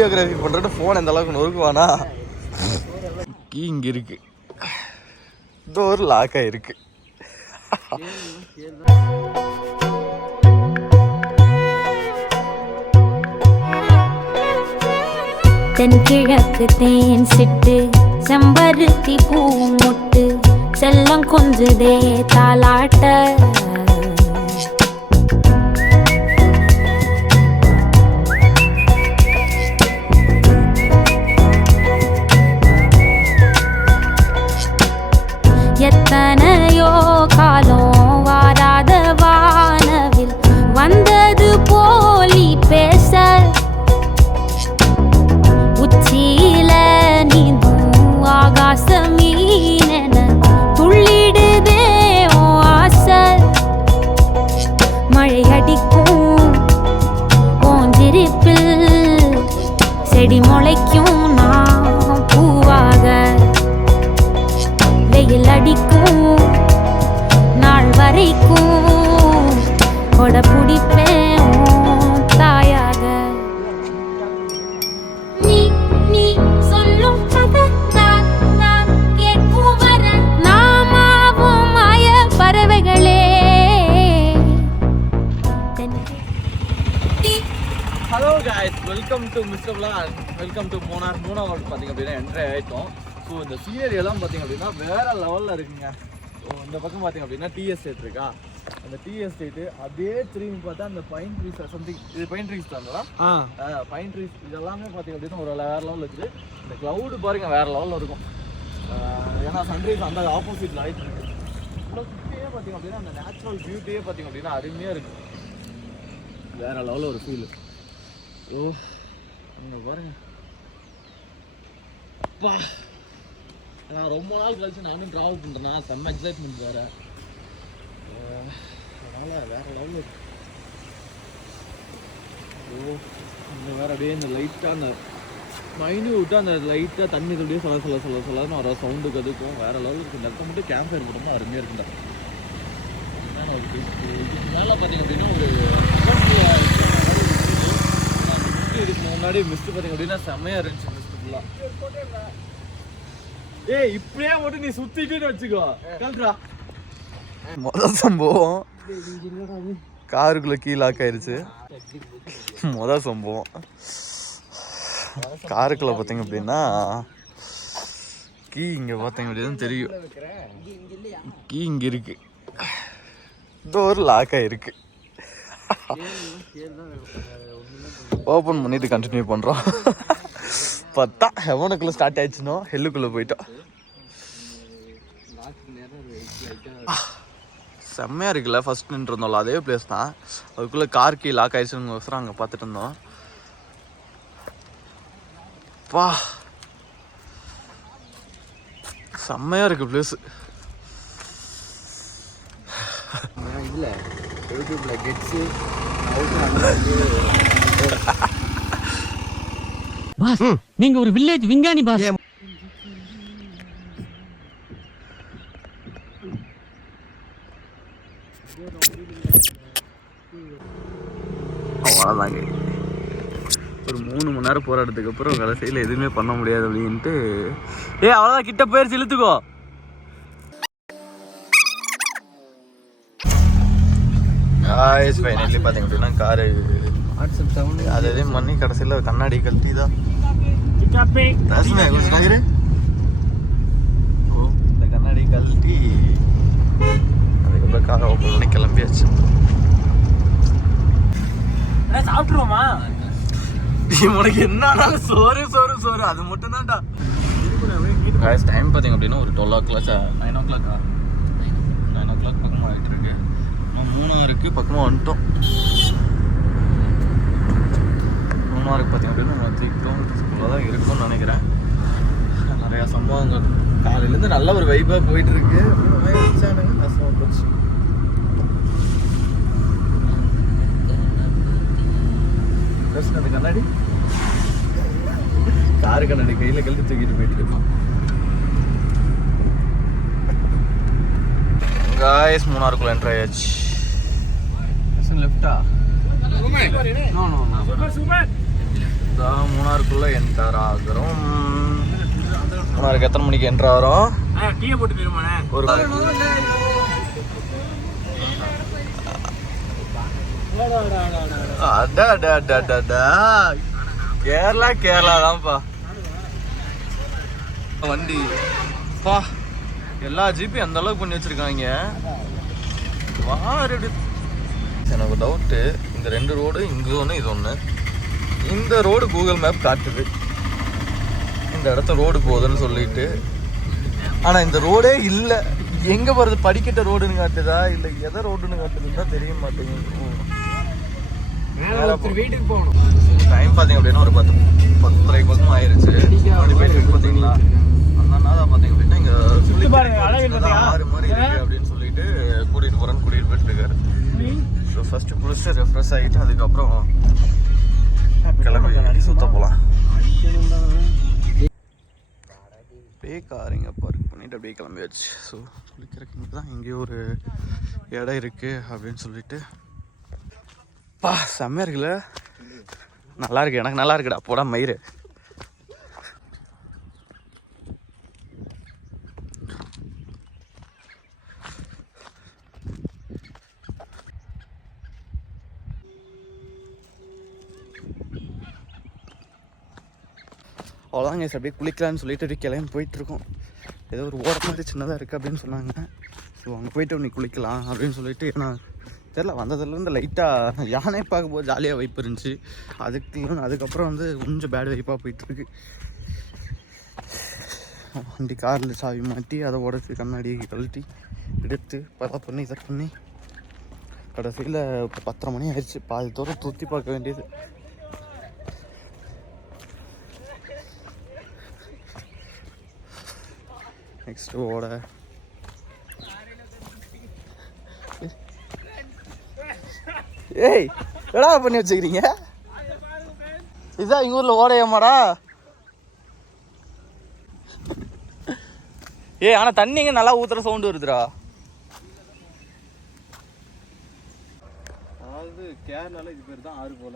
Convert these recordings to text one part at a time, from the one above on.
Videography பண்ணுறது phone எந்த அளவுக்கு நொறுக்குவானா? கீ இங்கே இருக்கு. டோர் லாக் ஆயிருக்கு தென்கிழக்கு தேன் சிட்டு செம்பருத்தி பூ முட்டு செல்லம் கொஞ்சுதே தாலாட்ட சீரியல்லாம் பார்த்தீங்க அப்படின்னா வேற லெவலில் இருக்குங்க. ஸோ இந்த பக்கம் பார்த்தீங்க அப்படின்னா டி எஸ்டேட் இருக்கா? அந்த டி எஸ்டேட்டு அதே திரும்பி பார்த்தா அந்த பைன் ட்ரீஸ் சம்திங் இது பைன் ட்ரீஸ் தாங்களா பைன் ட்ரீஸ் இதெல்லாமே பார்த்தீங்க அப்படின்னா ஒரு வேற லெவலில் இருக்குது. இந்த க்ளவுடு பாருங்க வேற லெவலில் இருக்கும். ஏன்னா சன்ரைஸ் அந்த ஆப்போசிட்டில் ஆகிட்டு இருக்கு. இவ்வளோ சுற்றியே பார்த்தீங்க அப்படின்னா அந்த நேச்சுரல் பியூட்டியே பார்த்தீங்க அப்படின்னா அருமையாக இருக்குது வேற லெவலில் ஒரு ஃபீல் ஓ இங்க பாருங்க. அப்பா. நான் ரொம்ப நாள் கழிச்சு நானும் ட்ராவல் பண்ணுறேன்னா செம்ம எக்ஸைட்மெண்ட் வேறு. அதனால் வேறு வேற லெவலில் இருக்கு. ஓ இந்த வேற அப்படியே இந்த லைட்டாக அந்த மைன்யூட்டாக அந்த லைட்டாக தண்ணி அப்படியே சொல்ல சொல்ல சொல்ல சொல்லன்னு வர சவுண்டுக்கு அதுக்கும் வேறு லெவலில் இருக்குது இந்த மட்டும் கேம்ப் ஃபயர் போட்டோம்னா அருமையாக இருக்குண்டா ஒரு இதுக்கு மேலே பார்த்தீங்க அப்படின்னா ஒரு இதுக்கு முன்னாடி மிஸ்ட்டு பார்த்தீங்க அப்படின்னா செம்மையாக இருந்துச்சு மிஸ்ட்டு ஃபுல்லாக ஏய் இப்படியே மட்டும் நீ சுத்திட்டு வச்சுக்கோ கல்றா முதல் சம்பவம் காருக்குள்ள கீ லாக் ஆயிருச்சு முதல் சம்பவம் காருக்குள்ள பார்த்தீங்க அப்படின்னா கீ இங்க பார்த்தீங்க அப்படின்னா தெரியும் கீ இங்க இருக்கு டோர் லாக் ஆயிருக்கு ஓப்பன் பண்ணிட்டு கண்டினியூ பண்ணுறோம் பார்த்தா ஹெவனுக்குள்ளே ஸ்டார்ட் ஆயிடுச்சுனோ ஹெல்லுக்குள்ளே போயிட்டோம் செம்மையாக இருக்குல்ல ஃபர்ஸ்ட் நின்று இருந்தோம்ல அதே பிளேஸ் தான் அதுக்குள்ளே கார் கீ லாக் ஆயிடுச்சுன்னு அங்கே பார்த்துட்டு இருந்தோம் பா செம்மையாக இருக்கு பிளேஸ் இதில் யூடியூப்பில் கெட்ஸு பாஸ் நீங்க ஒரு வில்லேஜ் விஞ்ஞானி பாஸ். அவ்வளோதாங்க ஒரு மூணு மணி நேரம் போராட்டத்துக்கு அப்புறம் கடைசியில் எதுவுமே பண்ண முடியாது அப்படின்ட்டு. ஏய் அவ்வளோதான் கிட்ட போயிருச்சு இழுத்துக்கோ ஃபைனலி பார்த்தீங்க அப்படின்னா காரு அது பண்ணி கடைசியில் கண்ணாடி கழட்டி தான் ஓ இந்த கண்ணாடி கழட்டி அதுக்கப்புறம் காரை ஓப்பன் பண்ணி கிளம்பியாச்சு. சாப்பிட்டுருவோமா? உனக்கு என்னன்னாலும் சோறு சோறு சோறு. அது மட்டும் தான்டா காய்ஸ் டைம் பார்த்தீங்க அப்படின்னா ஒரு டுவெல் ஓ கிளாக் நைன் ஓ கிளாக்கா நைன் ஓ கிளாக் பக்கமாக ஆகிட்டு இருக்கு மூணாருக்கு பக்கமாக வந்துட்டோம். மூணாருக்கு பார்த்தீங்க அப்படின்னா நம்ம த்ரீ கிலோமீட்டர்ஸ்குள்ளே தான் இருக்கும்னு நினைக்கிறேன். நிறையா சம்பவங்கள். காலையிலேருந்து நல்ல ஒரு வைப்பாக போயிட்டு இருக்கு வச்சானுங்க கஷ்டமாக போச்சு அந்த கண்ணாடி? காரு கண்ணாடி கையில் கழுத்து தூக்கிட்டு போயிட்டு இருக்கு காய்ஸ் மூணாருக்குள்ள என்ட்ரு ஆயாச்சு லெஃப்டா தான் மூணாருக்குள்ள என்டர் ஆகுறோம் மூணாருக்கு எத்தனை மணிக்கு என்டர் ஆகிறோம் டீயை போட்டு போயிருமாண்ணே ஒரு. கேரளா கேரளா தான்ப்பா வண்டி பா எல்லா ஜிபி அந்த அளவுக்கு பண்ணி வச்சிருக்காங்க வாரடு எனக்கு டவுட்டு இந்த ரெண்டு ரோடு இங்கே ஒன்று இது ஒன்று இந்த ரோடு கூகுள் மேப் காட்டுது. இந்த இடத்த ரோடு போகுதுன்னு சொல்லிட்டு. ஆனால் இந்த ரோடே இல்லை. எங்கே போகிறது படிக்கட்ட ரோடுன்னு காட்டுதா? இல்லை எதை ரோடுன்னு காட்டுதுன்னு தான் தெரிய மாட்டேங்குது. வீட்டுக்கு போகணும். டைம் பார்த்தீங்க அப்படின்னா ஒரு பத்து பத்தரைக்கு பக்கம் ஆயிருச்சு. பார்த்தீங்களா? தான் பார்த்தீங்க அப்படின்னா இங்கே? ஆறு மாதிரி இருக்கு அப்படின்னு சொல்லிட்டு கூட்டிகிட்டு போகிறேன்னு கூட்டிகிட்டு போயிட்டு இருக்காரு ஸோ ஃபஸ்ட்டு குளிச்சுட்டு ரெஃப்ரெஷ் ஆகிட்டு அதுக்கப்புறம் கார் இங்கே பார்க் பண்ணிட்டு அப்படியே கிளம்பியாச்சு. ஸோ குளிக்கிறதுக்கு தான் எங்கேயோ ஒரு இடம் இருக்குது அப்படின்னு சொல்லிட்டு. பா செம்மையா இருக்குல்ல? நல்லா இருக்கு. எனக்கு நல்லா இருக்குடா. போடா மயிறு. அவ்வளோதாங்க சார் அப்படியே குளிக்கலான்னு சொல்லிட்டு அப்படியே கிளம்பி போயிட்டுருக்கோம். ஏதோ ஒரு ஓட மாதிரி சின்னதாக இருக்குது அப்படின்னு சொன்னாங்க. ஸோ அங்கே போயிட்டு நீ குளிக்கலாம் அப்படின்னு சொல்லிட்டு ஏன்னா தெரில வந்ததுலேருந்து லைட்டாக யானை பார்க்கும்போது ஜாலியாக வைப்பு இருந்துச்சு. அதுக்கு அதுக்கப்புறம் வந்து கொஞ்சம் பேட் வைப்பாக போயிட்டுருக்கு. வண்டி காரில் சாவி மாட்டி அதை உடச்சி கண்ணாடியை கழட்டி எடுத்து பதா பண்ணி இதை பண்ணி கடைசியில் இப்போ பத்தரை மணி ஆயிடுச்சு. பாதி தூரம் தூத்தி பார்க்க வேண்டியது. நெக்ஸ்ட் ஓட ஏய் எடா பண்ணி வச்சுக்கிறீங்க? இதுதான் எங்கள் ஊரில் ஓடையம்மாடா ஏய் ஆனால் தண்ணிங்க நல்லா ஊற்றுற சவுண்டு வருதுடா. அதாவது கேரளாவில் இது பேர் தான் ஆறு போல.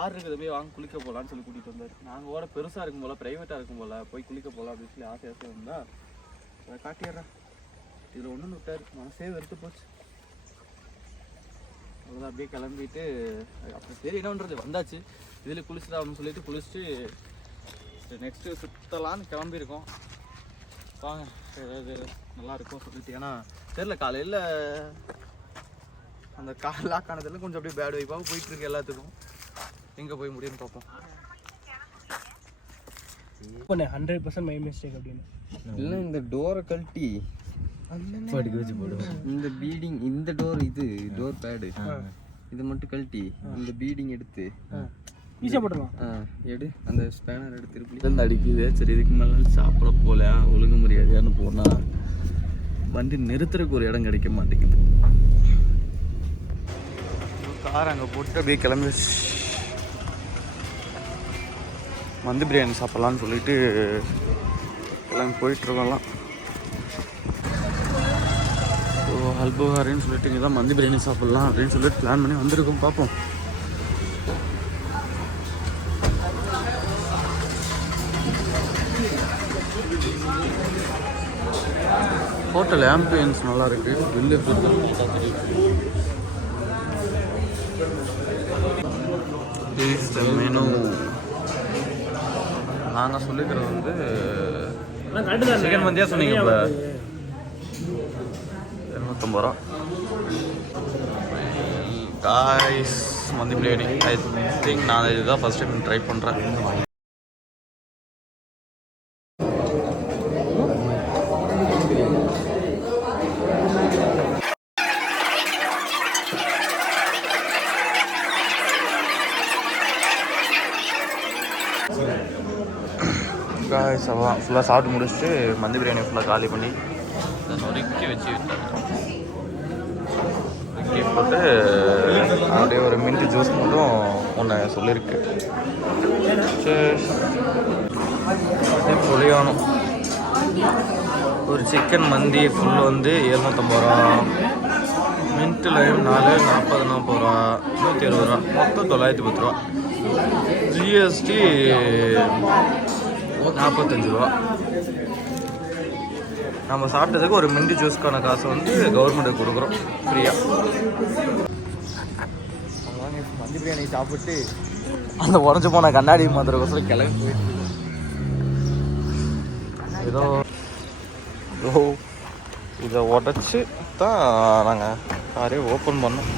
ஆறு இருக்குது போய் வாங்க குளிக்க போகலான்னு சொல்லி கூட்டிகிட்டு வந்தார். நாங்கள் ஓட பெருசாக இருக்கும் போல ப்ரைவேட்டாக இருக்கும் போல போய் குளிக்க போகலாம் அப்படின்னு சொல்லி ஆசை ஆசை வந்தால் அதை காட்டிடுறேன் இதில் ஒன்றும் விட்டார் மனசே வெறுத்து போச்சு. அவ்வளோதான் அப்படியே கிளம்பிட்டு அப்புறம் சரி என்ன பண்ணுறது வந்தாச்சு. இதில் குளிச்சுடான்னு சொல்லிட்டு குளிச்சுட்டு நெக்ஸ்ட்டு சுற்றலான்னு கிளம்பியிருக்கோம். வாங்க ஏதாவது நல்லா இருக்கும் சொல்லிட்டு. ஏன்னா தெரில காலையில் அந்த கால் லாக் ஆனதில் கொஞ்சம் அப்படியே பேட் வைப்பாக போயிட்டுருக்கு எல்லாத்துக்கும். எங்கே போய் முடியும்னு பார்ப்போம். பண்ணு ஹண்ட்ரட் பர்சன்ட் மை மிஸ்டேக் அப்படின்னு. இல்லை இந்த டோரை கழட்டி. படிக்க வச்சு போடுவோம் இந்த பீடிங் இந்த டோர் இது டோர் பேடு இதை மட்டும் கழட்டி இந்த பீடிங் எடுத்து. ஈஸியாக போட்டுருவான் ஆ, எடு. அந்த ஸ்பேனர் எடுத்து திருப்பி. அடிக்குது. சரி இதுக்கு மேலே சாப்பிட போல ஒழுங்கு மரியாதையான்னு போனால் வண்டி நிறுத்துறதுக்கு ஒரு இடம் கிடைக்க மாட்டேங்குது. கார் அங்கே போட்டு அப்படியே கிளம்பி. மந்தி பிரியாணி சாப்பிட்லான்னு சொல்லிட்டு எல்லாம் போயிட்டுருக்கோம்லாம். ஸோ அல்போகாரின்னு சொல்லிட்டு இங்கே தான் மந்தி பிரியாணி சாப்பிட்லாம் அப்படின்னு சொல்லிட்டு பிளான் பண்ணி வந்திருக்கோம் பார்ப்போம். ஹோட்டல் ஆம்பியன்ஸ் நல்லா இருக்கு வெளில இஸ் மெனு நாங்கள் சொல்லிக்கிறது வந்து சிக்கன் மந்தியா சொன்னீங்க இப்போ இரநூத்தம்பது ரூபா. காய்ஸ் மந்தி பிரியாணி ஐ திங்க் நான் இதுதான் ஃபஸ்ட் டைம் ட்ரை பண்ணுறேன் காய்ஸ் அவ்வளோதான் ஃபுல்லாக சாப்பிட்டு முடிச்சுட்டு மந்தி பிரியாணி ஃபுல்லாக காலி பண்ணி நொறுக்கி வச்சு நொறுக்கி போட்டு அப்படியே ஒரு மின்ட் ஜூஸ் மட்டும் ஒன்று சொல்லியிருக்கு புளியானும் ஒரு சிக்கன் மந்தி ஃபுல் வந்து எழுநூற்றம்பது ரூபா. மின்ட் லைம் நாலு நாற்பது நாற்பது ரூபா. நூற்றி இருபது ரூபா. மொத்தம் தொள்ளாயிரத்தி பத்து ரூபா. ஜிஎஸ்டி நாற்பத்தஞ்சு ரூபா. நம்ம சாப்பிட்டதுக்கு ஒரு மிண்டி ஜூஸ்க்கான காசு வந்து கவர்மெண்ட்டுக்கு கொடுக்குறோம். ஃப்ரீயாக மந்தி பிரியாணி சாப்பிட்டு அந்த உடஞ்சு போன கண்ணாடி மாத்திரக்கோசரம் கிளம்பி போயிட்டு ஏதோ ஓ இதை உடச்சி தான் நாங்கள் காரே ஓப்பன் பண்ணோம்.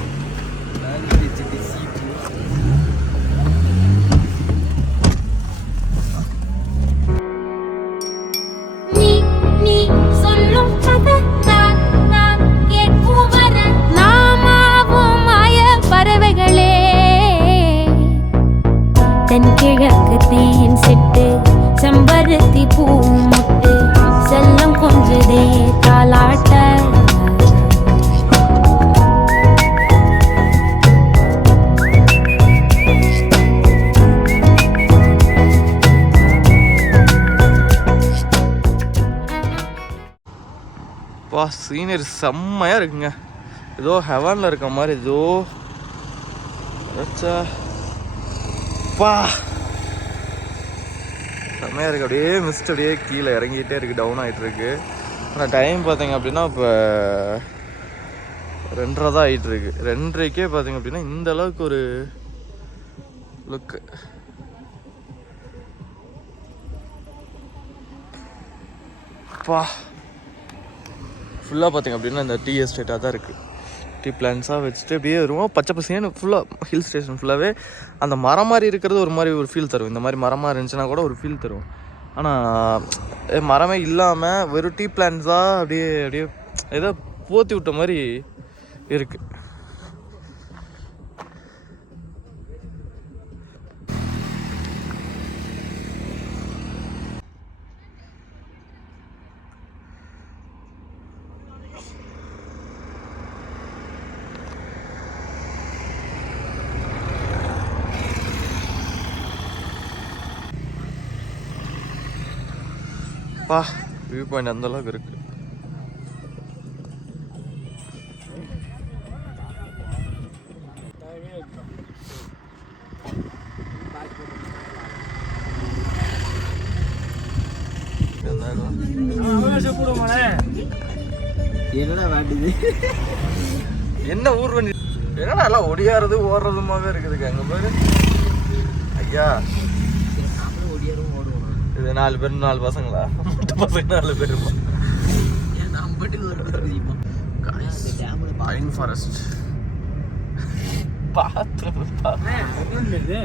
தென்கிழக்கு தேன் சிட்டு செம்பருத்தி பூ முட்டு செல்லம் கொஞ்சுதே தாளாட்ட வா சீனியர் செம்மையாக இருக்குங்க. ஏதோ ஹெவனில் இருக்க மாதிரி ஏதோ. பா. செம்மையாக இருக்குது அப்படியே மிஸ்ட் அப்படியே கீழே இறங்கிட்டே இருக்குது டவுன் ஆகிட்டு இருக்கு ஆனால் டைம் பார்த்தீங்க அப்படின்னா இப்போ ரெண்டரை தான் ஆகிட்டு இருக்கு ரெண்டரைக்கே பார்த்தீங்க அப்படின்னா இந்த அளவுக்கு ஒரு லுக்கு பா ஃபுல்லாக பார்த்தீங்க அப்படின்னா இந்த டீ எஸ்டேட்டாக தான் இருக்குது டீ பிளான்ஸாக வச்சுட்டு அப்படியே வருவோம். பச்சை பசேன்னு ஃபுல்லாக ஹில் ஸ்டேஷன் ஃபுல்லாகவே அந்த மரம் மாதிரி இருக்கிறது ஒரு மாதிரி ஒரு ஃபீல் தரும். இந்த மாதிரி மரமாக இருந்துச்சுன்னா கூட ஒரு ஃபீல் தரும். ஆனால் மரமே இல்லாமல் வெறும் டீ பிளான்ஸாக அப்படியே அப்படியே ஏதோ போத்தி விட்ட மாதிரி இருக்குது பா வியூ பாயிண்ட் அந்த அளவுக்கு இருக்கு. என்னடா வாட்டுது என்ன ஊர் வண்டி? என்னடா எல்லாம் ஒடியாறது ஓடுறதுமாவே இருக்குதுங்க அங்க பாரு. ஐயா. இது நாலு பேர் நாலு பசங்களா? மொட்டை பசங்க நாலு பேர் பைன் ஃபாரஸ்ட் இது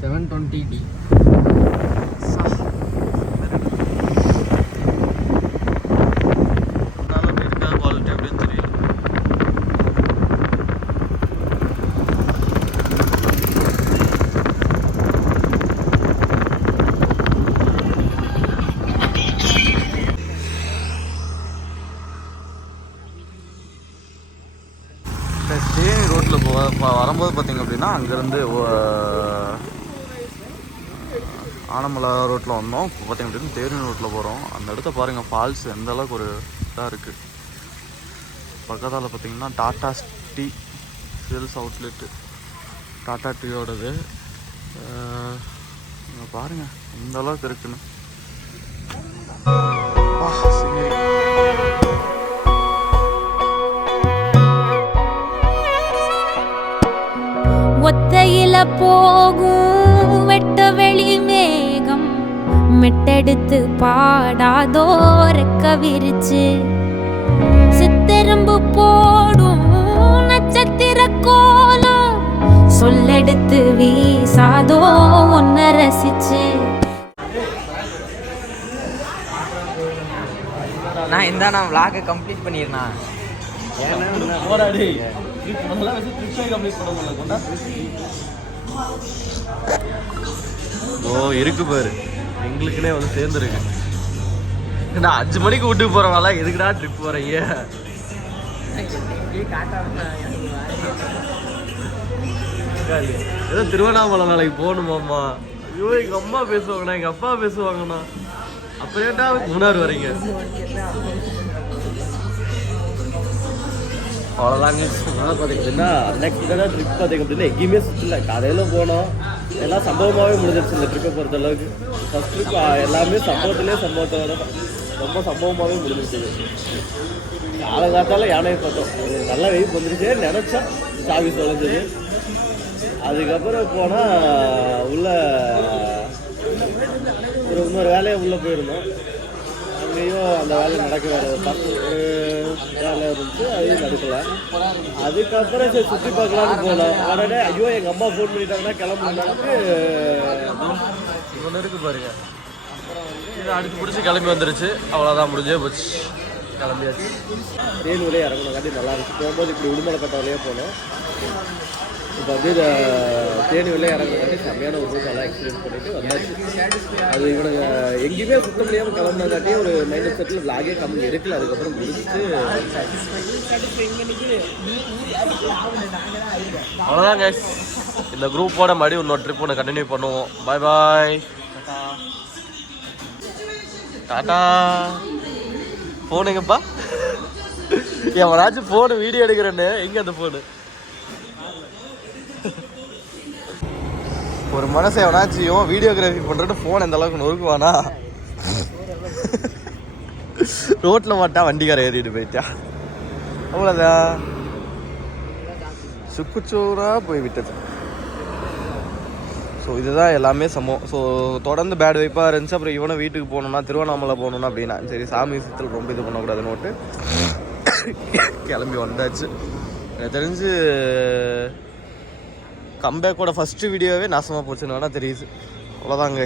செவன் டுவெண்ட்டி டி இருக்கா குவாலிட்டி அப்படின்னு தெரியல தேனி ரோட்டில் போ ப- வரும்போது பார்த்தீங்க அப்படின்னா அங்கேருந்து ஆனமலை ரோட்டில் வந்தோம். இப்போ பார்த்தீங்க அப்படின்னா தேனி ரோட்டில் போகிறோம் அந்த இடத்த பாருங்கள் ஃபால்ஸ் எந்த அளவுக்கு ஒரு இதாக இருக்குது பக்கத்தால் பார்த்திங்கன்னா Tata tea sales outlet Tata டீயோடது. பாருங்கள் எந்த அளவுக்கு இருக்குன்னு. ஒத்தையில போகும் வெட்ட வெளி மேகம். மெட்டெடுத்து பாடாதோ ரெக்க விரிச்சு. சித்தெரும்பு போடும் நட்சத்திர கோலம். சொல்லெடுத்து வீசாதோ ஒன்ன ரசிச்சு. நான் இந்த நான் vlog கம்ப்ளீட் பண்ணிடுறேன் போராடி ட்ரிப் முதல்ல வச்சு ட்ரிப்பே கம்ப்ளீட் பண்ண முடியல கொண்டா. ஓ இருக்கு பாரு. எங்களுக்குனே வந்து சேர்ந்துருக்கு. நான் அஞ்சு மணிக்கு விட்டு போறவங்களா எதுக்குடா ட்ரிப் போகிறீங்க ஏதோ திருவண்ணாமலை நாளைக்கு போகணுமாம்மா. ஐயோ எங்க அம்மா பேசுவாங்கண்ணா எங்க அப்பா பேசுவாங்கண்ணா. அப்புறம் ஏன்டா மூணாறு வரீங்க. அவ்வளோதாங்க அதனால் நெக்ஸ்ட் அன்எக்ஸ்பெக்டடாக ட்ரிப் பார்த்தீங்க அப்படின்னா எங்கேயுமே சுற்றல காலையில் போனோம். எல்லாம் சம்பவமாகவே முடிஞ்சிருச்சு இந்த ட்ரிப்பை பொறுத்த அளவுக்கு. ஃபஸ்ட் ட்ரிப் எல்லாமே சம்பவத்திலே சம்பவத்தோட ரொம்ப சம்பவமாகவே முடிஞ்சிருச்சு. காலங்காத்தால யானையை பார்த்தோம். ஒரு நல்ல வெயில் வந்துருச்சு நினச்சா சாவி தொலைஞ்சது அதுக்கப்புறம் போனால் உள்ள ஒரு இன்னொரு வேலையை உள்ளே போயிருந்தோம். அங்கேயும் அந்த வேலை நடக்க வேற ஒரு வேலை இருந்துச்சு அதையும் நடக்கல அதுக்கப்புறம் சரி சுற்றி பார்க்கலான்னு போனோம். உடனே ஐயோ எங்கள் அம்மா ஃபோன் பண்ணிட்டாங்கன்னா கிளம்புனாக்கு ஒன்று இருக்கு பாருங்க. இது அடுத்து பிடிச்சி கிளம்பி வந்துருச்சு. அவ்வளோதான் முடிஞ்சே போச்சு. கிளம்பியாச்சு. தேன் வழியே இறங்கணும் நல்லா இருந்துச்சு. போகும்போது இப்படி உடுமலை கட்ட வழியாக போனோம். இப்போ வந்து இந்த தேனி வெளியே இறங்குறதுக்காண்டி செம்மையான ஒரு ரூட் நல்லா எக்ஸ்பீரியன்ஸ் பண்ணிட்டு வந்தாச்சு. அது இவனுங்க எங்கேயுமே சுத்த முடியாமல் கிளம்புனங்காட்டி ஒரு மைண்ட் செட்டில் விளாகே கம்மி எடுக்கல. அதுக்கப்புறம் முடிச்சுட்டு அவ்வளோதான் இந்த குரூப்போட மறுபடியும் இன்னொரு ட்ரிப் ஒன்று கண்டினியூ பண்ணுவோம். பாய் பாய் டாடா. ஃபோனுங்கப்பா எவனாச்சும் ஃபோனு வீடியோ எடுக்கிறேன்னு. எங்கே அந்த ஃபோனு ஒரு மனசை எவனாச்சியும் வீடியோகிராஃபி பண்ணுறது ஃபோன் எந்த அளவுக்கு நொறுக்குவானா? ரோட்டில் மாட்டா வண்டிக்கார ஏறிட்டு போயிட்டா. அவ்வளோதான் சுக்குச்சோராக போய் விட்டது. ஸோ இதுதான் எல்லாமே சம்பவம் ஸோ தொடர்ந்து பேட் வைப்பாக இருந்துச்சு. அப்புறம் இவனை வீட்டுக்கு போகணுன்னா திருவண்ணாமலை போகணுன்னா அப்படின்னா சரி சாமி விஷயத்தில் ரொம்ப இது பண்ணக்கூடாதுன்னு விட்டு கிளம்பி வந்தாச்சு. எனக்கு தெரிஞ்சு கம்பேக்கோட ஃபஸ்ட்டு வீடியோவே நாசமாக போச்சுன்னு வேணால் தெரியுது. அவ்வளோதாங்க